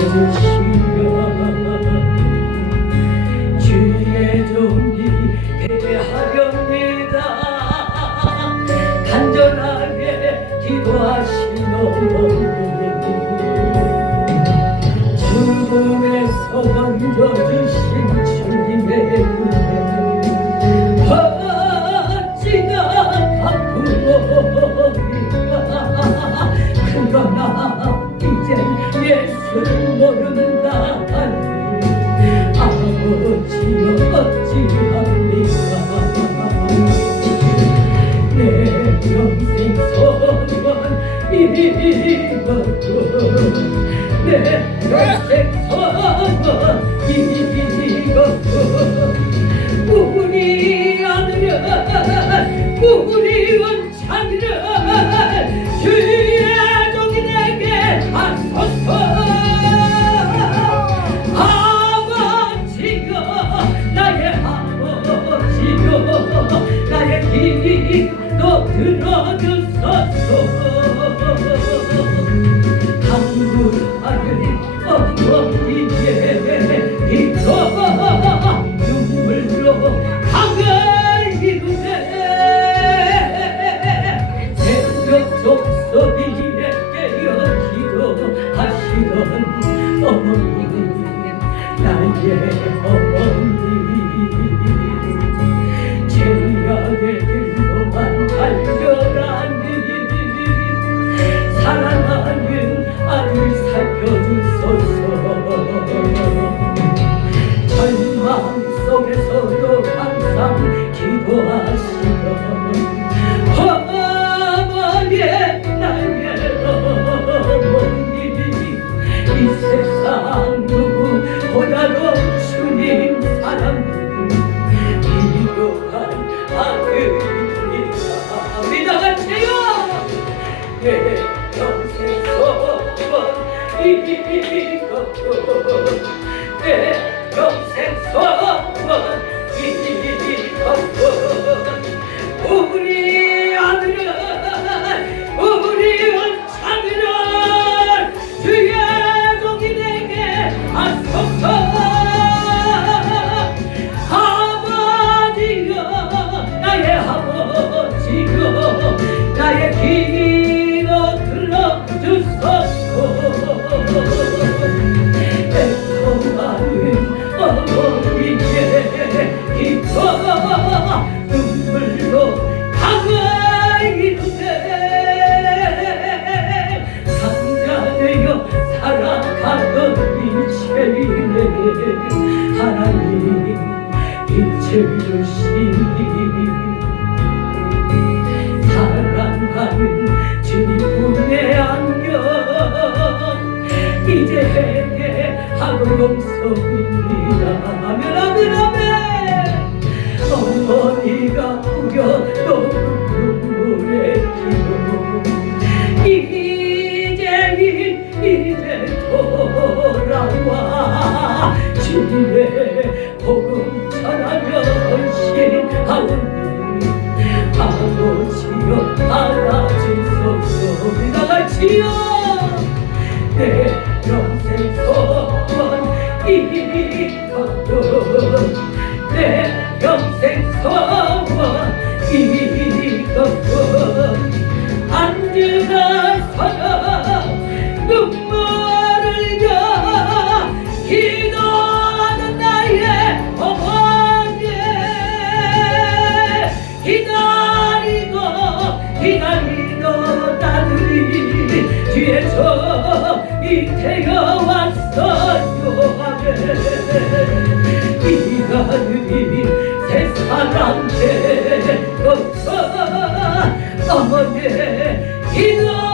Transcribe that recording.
순간 주의 종이 되게 하렵니다. 간절하게 기도하시오 주님에서 먼저 주 평생선만 이것도 내 평생선만 이것도 꾸니 않으면 꾸니 no. 빛을 주시니 사랑하는 이제 회개하고 용서 우리가 같이요 내 평생 소원 이건도 내 평생 소원. 뒤에 저 이태가 왔어요 하네 이하늘이 새 사랑에 넘쳐 어머니 이